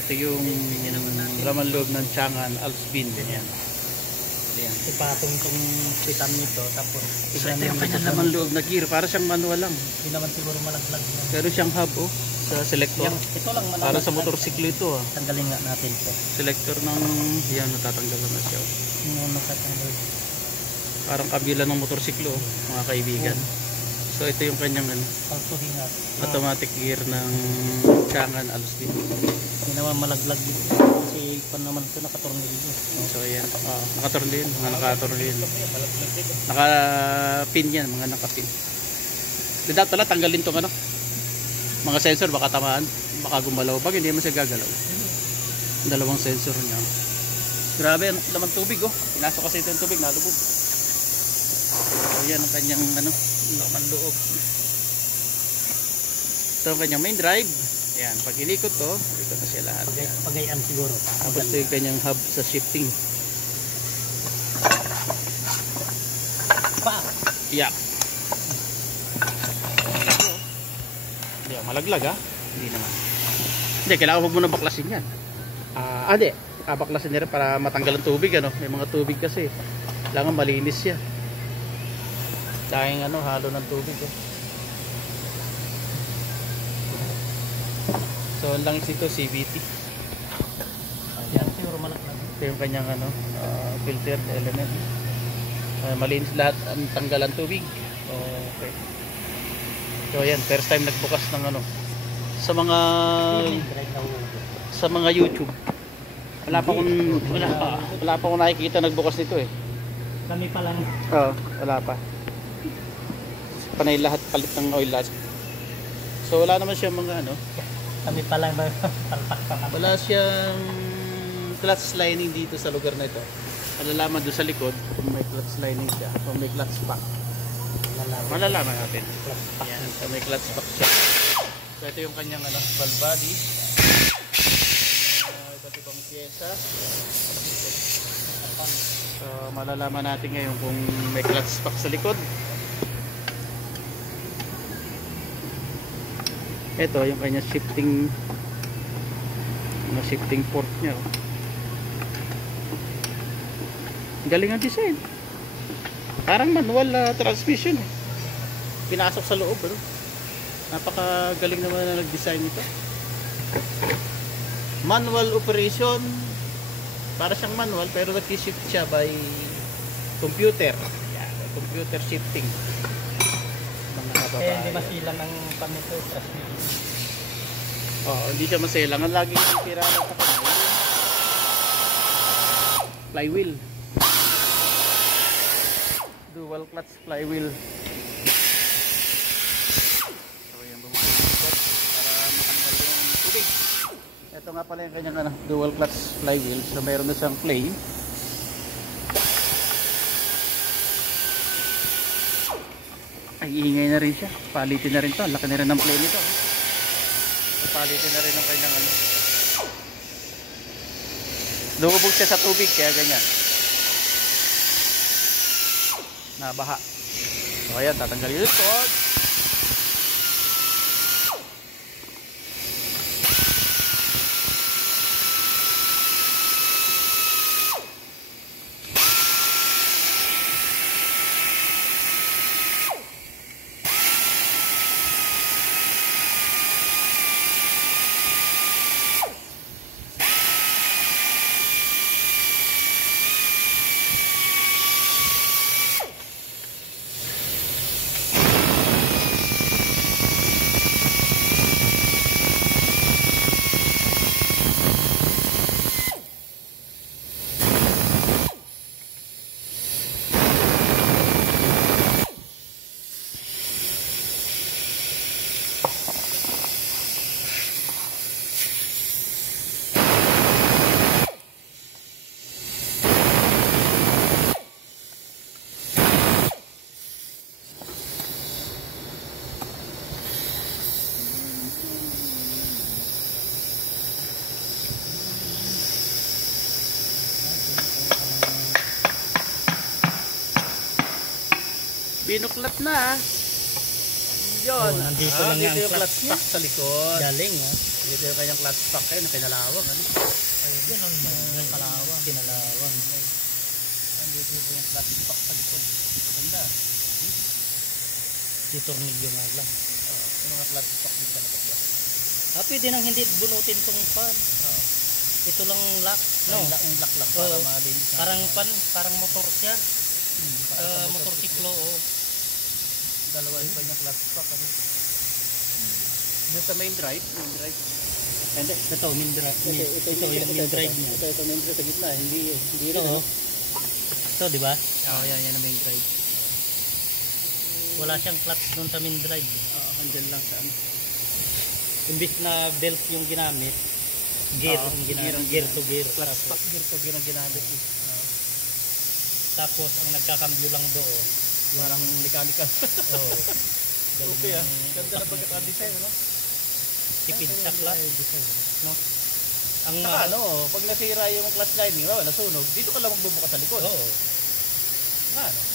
Ito yung laman loob ng Chang'an Alps-Bin. Yan. Ayan. Ipatong itong pitan nito. Tapos So ito yung kanyang laman loob na gear. Para siyang manual lang. Hindi naman siguro malaglag. Pero siyang hub sa selector. Ito lang malaglag. Para sa motorsiklo ito. Tanggalin nga natin ito. Selector ng yan, natatanggalan na siya. Natatanggal. Parang kabila ng motorsiklo, mga kaibigan. So ito yung kanyang automatic gear ng Chang'an Alps-Bin. Hindi naman malaglag dito. Kasi pan naman ito nakatornilyo. So ayan, nakatornilyo, mga nakatornilyo. Nakapin yan, mga nakapin. Dapat pala tanggalin itong mga sensor, baka tamaan, baka gumalaw. Pag hindi mo siya gagalaw. Dalawang sensor niya. Grabe, laman tubig Pinasok kasi ito yung tubig, nalubog. So yan ang kanyang laman loob. Ito ang kanyang main drive. Ayan, pag ilikot to, ikot na siya lahat. Pagayaan siguro. Tapos ito yung kanyang hub sa shifting. Yeah. Hindi, malaglag Hindi naman. Hindi, kailangan huwag mo na baklasin yan. Hindi. Baklasin nila para matanggal ang tubig. May mga tubig kasi. Kailangan malinis siya. Dahil halo ng tubig. So, ang langis ito, CVT. Ayan, siguro malaglag. Ito yung kanyang filter element. Malinis lahat ang tanggalan tubig. Okay. So, ayan, first time nagbukas ng sa mga YouTube. Wala pa akong nakikita nagbukas nito Kami pa lang. Wala pa. Panay lahat palit ng oil last. So wala naman siyang mga Kami pa lang ba? Wala siyang clutch lining dito sa lugar na ito. Malalaman doon sa likod kung may clutch lining siya, kung may clutch pack. Malalaman natin. Yan, so may clutch pack siya. So ito yung kanyang valve body. Iba't ibang pyesa. So malalaman natin ngayon kung may clutch pack sa likod. Ito yung kanya shifting port niya. Galing ang design. Parang manual transmission pinasok sa loob napakagaling naman na nag-design ito. Manual operation. Para siyang manual pero nag-shift siya by computer. Yan, computer shifting. Hindi masilang ang panito. Hindi siya masilang. Ang laging tira lang sa kanya flywheel. Dual clutch flywheel. So yan, bumukot para matanggal yung tubig. Ito nga pala yung kanyang dual clutch flywheel. So mayroon na siyang play. Ay, iingay na rin siya. Palitin na rin to. Laki na rin ng play nito. Palitin na rin ang kanyang lumubog siya sa tubig kaya ganyan. Nabaha. So ayan, tatanggalin ito. Binuklat na. Yun. Nandito lang dito yung clutch pack sa likod. Galing Ito yung kanyang clutch pack kayo na kinalawang. Ano? Ayun, yan ang kalawang. Kinalawang. Andito yung clutch pack sa likod. Ganda. Di tornilyo nga lang. Yung mga clutch pack dito talaga. Pwede nang hindi bunutin tong pan. Ito lang lock. No? Yung lock lang para malinis. Parang motor siya. Motorsiklo. Dalawa yung kanyang clutch pack. Ano? Yung sa main drive. Hindi. Ito, main drive. Ito yung main drive niya. Ito main drive sa gitna. Hindi rin. Ito, di ba? Yan ang main drive. Wala siyang clutch doon sa main drive. Andyan lang sa ano. Imbis na belt yung ginamit, gear ang ginamit. Gear to gear. Clutch pack, gear to gear ang ginamit. Tapos ang nagkakambyo lang doon. Parang mechanical. Oo. Okay ganda na pagkakadesign, no? Tipid sa clutch. No? Ang saka pag nasira yung clutch lining, nasunog, dito ka lang magbubukas sa likod. Oo.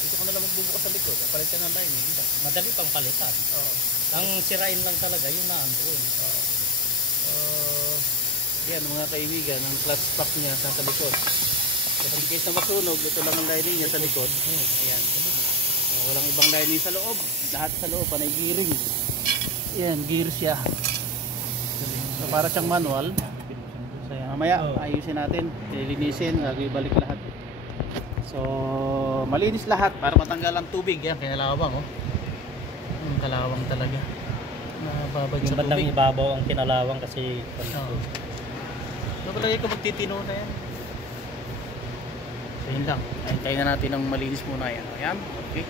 Dito ka na lang magbubukas sa likod. Palit ka ng lining. Madali pang palitan. Ang sirain lang talaga yung naandoon. Yan mga kaibigan, ang clutch pack niya sa likod. Kasi in case na masunog, ito lang ang lining niya sa likod. Ayan. Walang ibang lining sa loob. Lahat sa loob, panay gearing. Yan, gear siya. So, para siyang manual. Mamaya, ayusin natin. Lilinisin, ibalik lahat. So, malinis lahat para matanggal ang tubig. Yan, kinalawang. Kalawang talaga. Nababad yung sa bandang tubig. ibabaw ang kinalawang kasi So, palagi ko magtitino na yan. So, yun lang. Hintayin na natin ng malinis muna yan. Ayan, okay.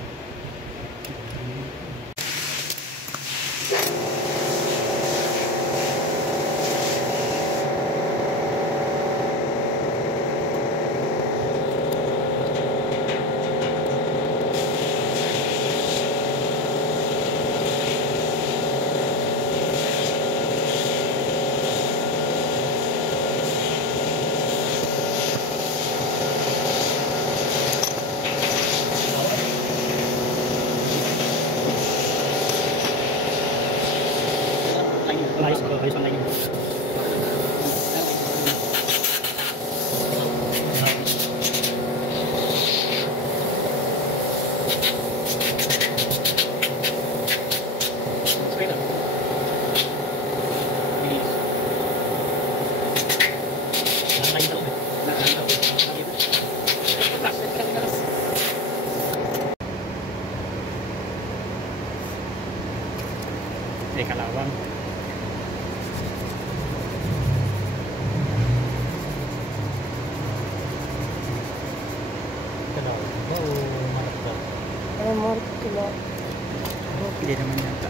ayos ang layo. Kalawang. Hindi naman yata.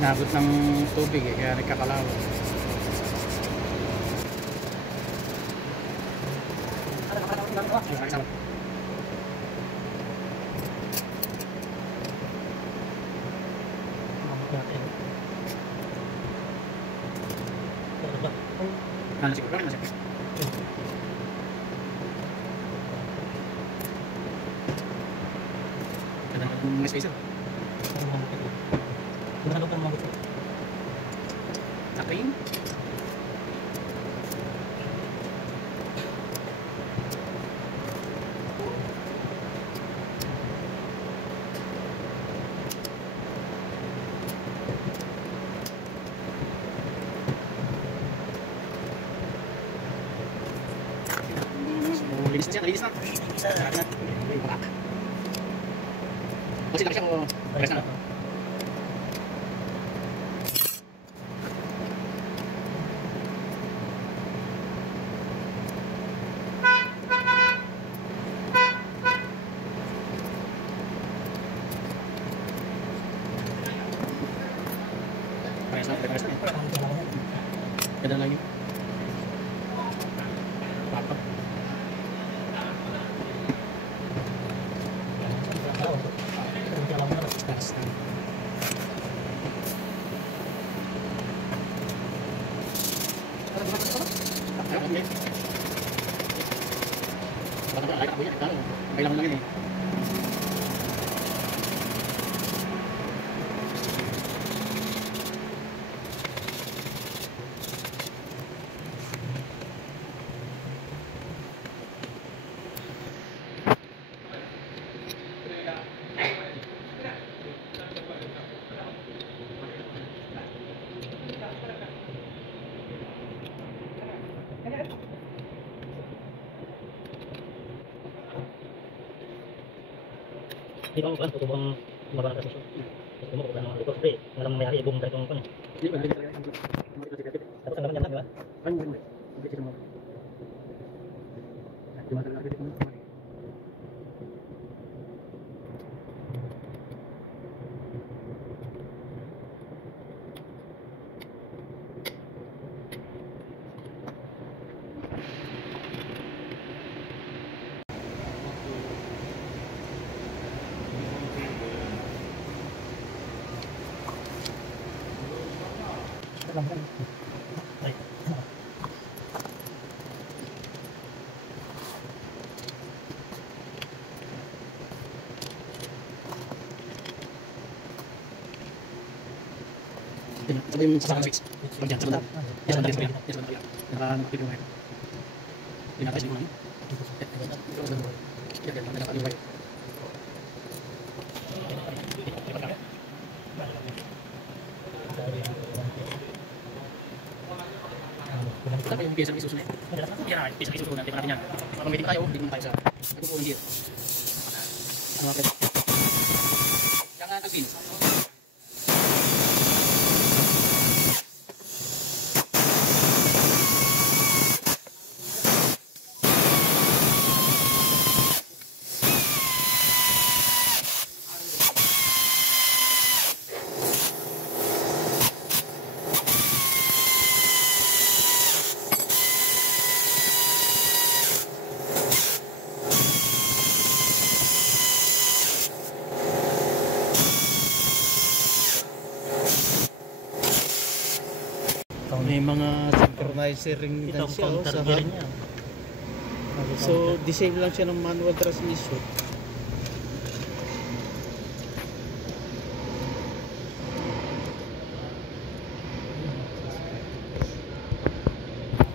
Nabot ng tubig kaya nagkakalawang. Masih kurang masih. Ada spacer. Ano pa mga Akin. Linis na siya, nalinis na. Kasi lang siya o press na. Press na. Ganda lagi. Papa. Ano Kailangan lang yun eh. Di ba kan tutubang mababa na presyo. Gusto mo kung ano ito pre, ngalang mayari ibong dahil kung Hindi ba? tapos ang naman yan, di ba? Ano mo? Hindi siya mo. Tumagal na mo. Ay. Sabi mo sa switch. Diyan sa banda. Yes, banda. Yes, banda. Nakapili mo. Pinatay mo. Tapi yung piyesa isusunod. Yan, piyesa isusunod natin natin yan. Kapag meeting tayo, hindi mo tayo sa nagpupunan dito. Okay. Jangan tagpin. May mga synchronizer ring Ito din ang siya counter sa gear hub. niya. So, disable lang siya ng manual transmission.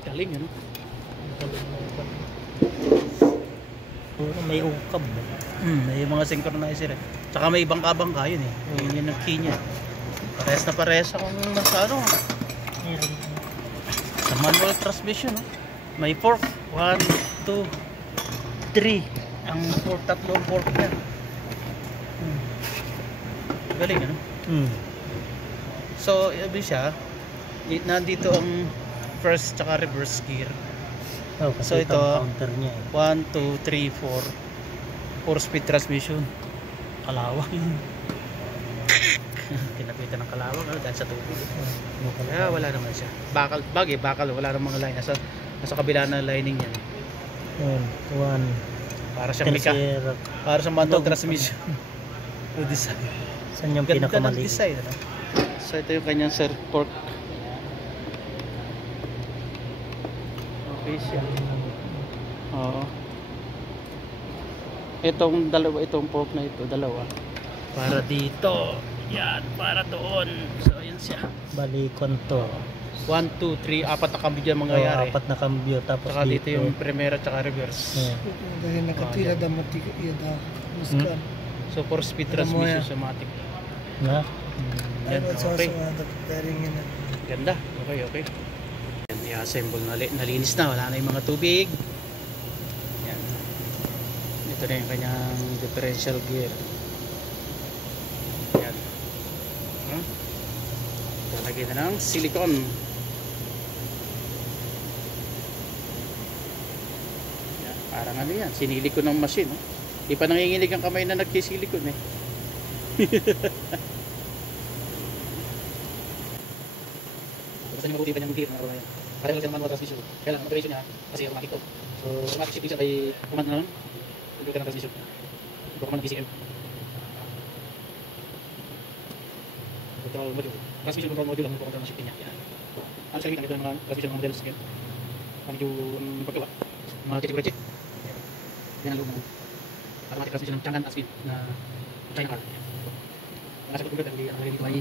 Galing, ano? Puro may ukab. May mga synchronizer eh. Tsaka may bangka-bangka yun eh. Yun yung key niya. Parehas na parehas akong nasa ano. Sa manual transmission, no? May fork. 1, 2, 3. Ang fork, tatlong fork niya. Galing, ano? So, ibig siya, nandito ang first tsaka reverse gear. Oh, So, kasi ito, ang counter niya. 1, 2, 3, 4. 4-speed transmission. Kalawang. Kinapitan ng kalawang dahil sa tubig. Kaya wala naman siya. Bakal, wala namang mga line. Nasa kabila na lining yan. 1. Para sa mika. Para sa manual transmission. O design. Saan yung Ganda ng pinakamaliit? design. Ano? So ito yung kanyang sir fork. Okay siya. Oo. Itong fork na ito, dalawa. Para dito. Yan, para doon. So yun siya. Balikon to. 1, 2, 3, 4 na cambio dyan mangyayari. 4 na cambio tapos Saka dito yung primera tsaka reverse. Dahil nakatira da matik da muskan. So 4-speed transmission automatic. Na? Yan, okay. Daring yun. Ganda. Okay. Yan, i-assemble nalinis na. Wala na yung mga tubig. Yan. Ito na yung kanyang differential gear. Yan. Lagyan na ng silicone. Yan. Parang ano yan. Sinili ko ng machine. Oh. Di pa nanginginig ang kamay na nagkisilikon eh. Gusto niyo mabuti pa niyang gear na yan. Kaya lang siya manual transmission. Kaya lang, operation niya kasi automatic to. So, automatic shifting siya by command na nun. Hindi ka ng transmission. Ito command ng PCM. Control module. Transmission control module ang control ng shifting niya. Yan. Ano siya ito ng mga transmission ng models. Yan. Ano yung paggawa. Mga check. Yan ang loob ng automatic transmission ng Chang'an at speed na China car. Nasa computer, hindi ang dito ay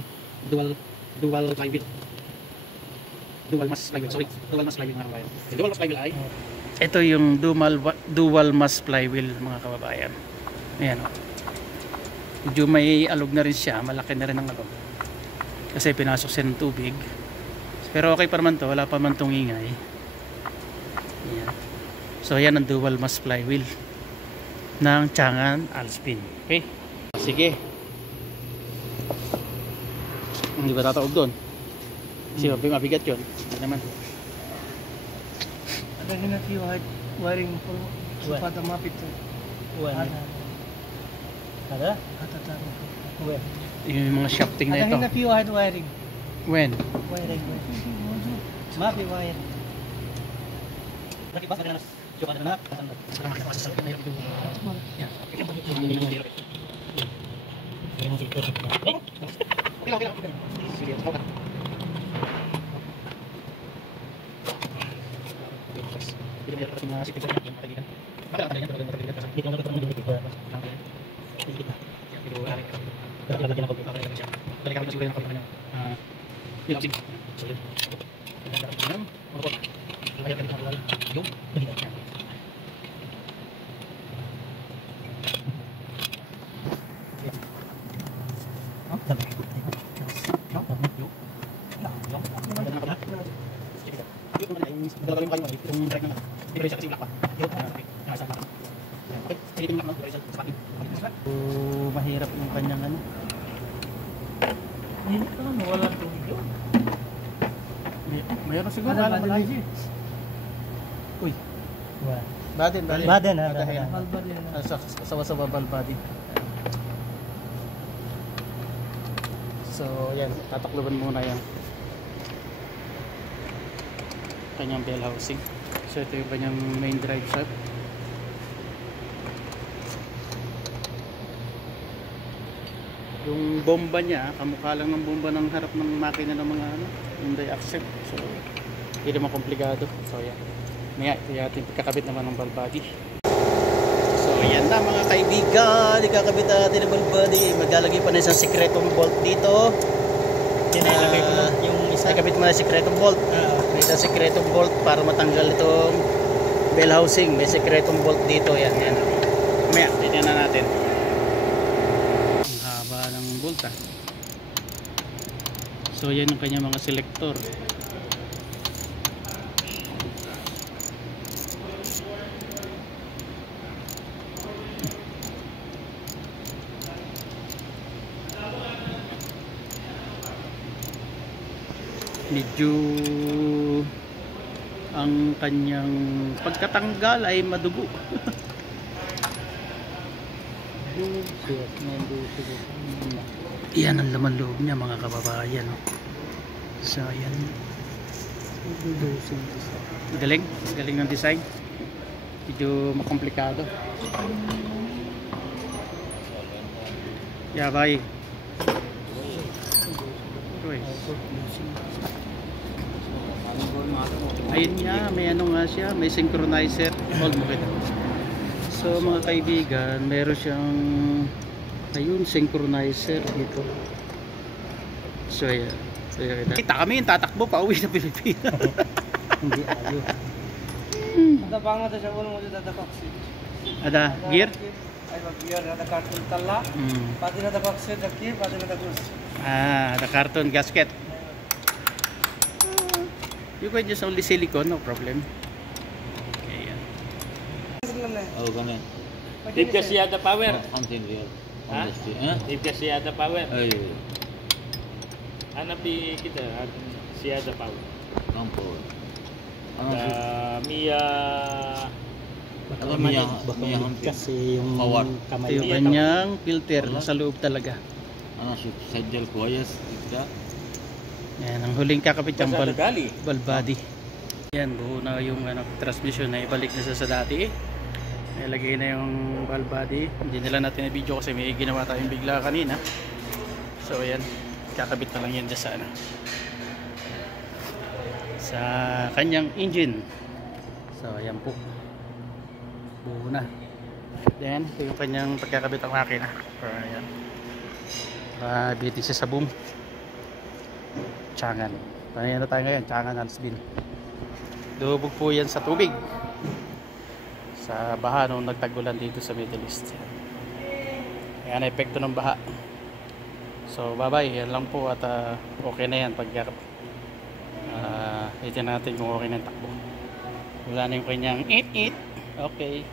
dual flywheel. Dual mass flywheel, sorry. Dual mass flywheel mga kababayan. Yung dual mass flywheel ay ito yung dual mass flywheel mga kababayan. Ayan o. Medyo may alog na rin siya, malaki na rin ang alog. Kasi pinasok siya ng tubig. Pero okay pa naman to, wala pa man tong ingay. Ayan. So yan ang dual mass flywheel ng Chang'an Alpine. Okay? Sige. Hindi ba tataog doon? Kasi mabigat yun. Hindi naman. Ada hinat yung wiring po pada mapit. Ada? Where? Yung mga shafting na Ada ito. hinat yung wiring. When? Wiring. Mapi wire. Lagi ba sa coba na mahirap yung kanyang ano. Hindi pa wala tubig yun. Mayroon siguro. Ada Alam mo baden na. aja. Uy. Baden. Baden. Balba din. Sa babal body. So, yan. Tatakluban muna yan. Kanyang bell housing. So, ito yung kanyang main drive shaft. Yung bomba niya, kamukha lang ng bomba ng harap ng makina ng mga ano, Hyundai Accent. So, hindi naman komplikado. So, yan. Maya, ito yung kakabit naman ng ball body. So, yan na mga kaibigan. Ikakabit natin ng ball body. Maglalagay pa na isang sikretong bolt dito. Ilagay ko lang yung isa. Ikabit mo na sikretong bolt. May isang sikretong bolt para matanggal itong bell housing. May sikretong bolt dito. Yan, yan. Maya, titignan na natin. Ang haba ng bolt ah. So, yan ang kanyang mga selector. Medyo ang kanyang pagkatanggal ay madugo. Yan ang laman loob niya mga kababayan. So yan. Galing ng design. Medyo makomplikado. Yeah, bye. Ayun nga, may ano nga siya, may synchronizer. Hold mo kita. So mga kaibigan, meron siyang ayun, synchronizer dito. So ayan. So, kita kami yung tatakbo pa uwi sa Pilipinas. Hindi ayo. Ada banget sa ulo mo dito taksi. Ada gear? Ay gear ada karton tala. Pati na taksi daki, pati na tagus. The carton gasket. You can just only silicone, no problem. Ayan. Oh, ganun. If kasi ada power. Something real. Ha? If kasi ada power. Ay, Hanap kita si ada power. kampo. Mia Kasi yung power. Ito yung kanyang filter, nasa loob talaga. Ano si Sajal Kuayas, ika. Yan, ang huling kakapit yung gali. ball body. Yan, buo na yung transmission na ibalik na sa dati. Nilagay na yung ball body. Hindi nila natin na video kasi may ginawa tayong bigla kanina. So yan, kakabit na lang yan dyan sa sa kanyang engine. So ayan po, buo na. Then, ito yung kanyang pagkakabit ang makina. Ayan. Bitin siya sa boom. Tiyangan. Ayan na tayo ngayon. Tiyangan hands bin. Lubog po yan sa tubig. Sa baha nung nagtagulan dito sa Middle East. Ayan ang epekto ng baha. So bye bye. Yan lang po at okay na yan pag ito natin kung okay na takbo. Wala na yung kanyang eat. Okay.